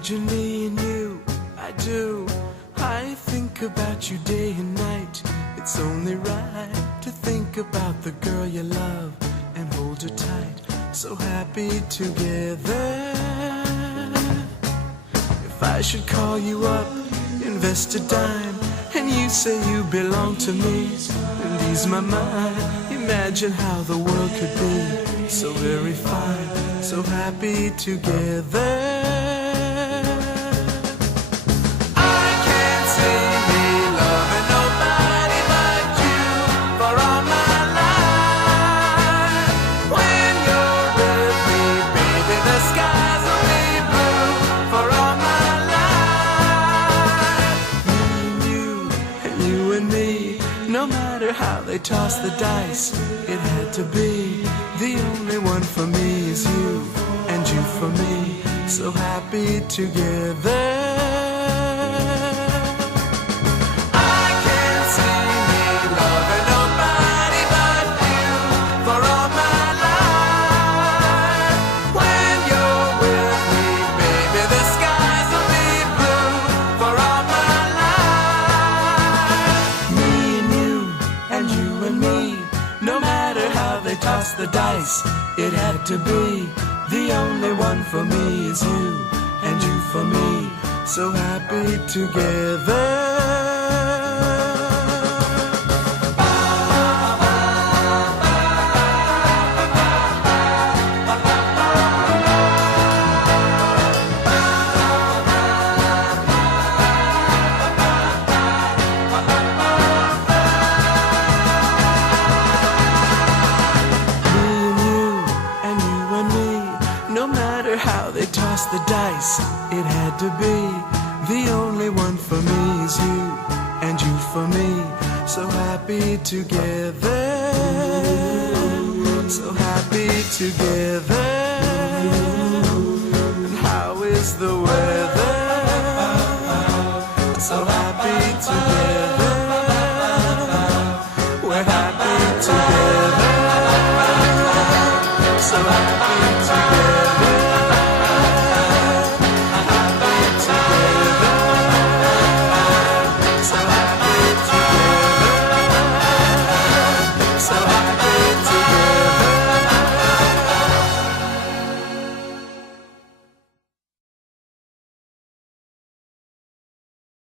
Imagine me and you, I do. I think about you day and night. It's only right to think about the girl you love and hold her tight. So happy together. If I should call you up, invest a dime, and you say you belong to me, and ease my mind. Imagine how the world could be so very fine, so happy together. No matter how they toss the dice, it had to be. The only one for me is you, and you for me, so happy together. Toss the dice, it had to be. The only one for me is you, and you for me, so happy together. No matter how they toss the dice, it had to be. The only one for me is you, and you for me, so happy together. So happy together. And how is the weather? So happy together.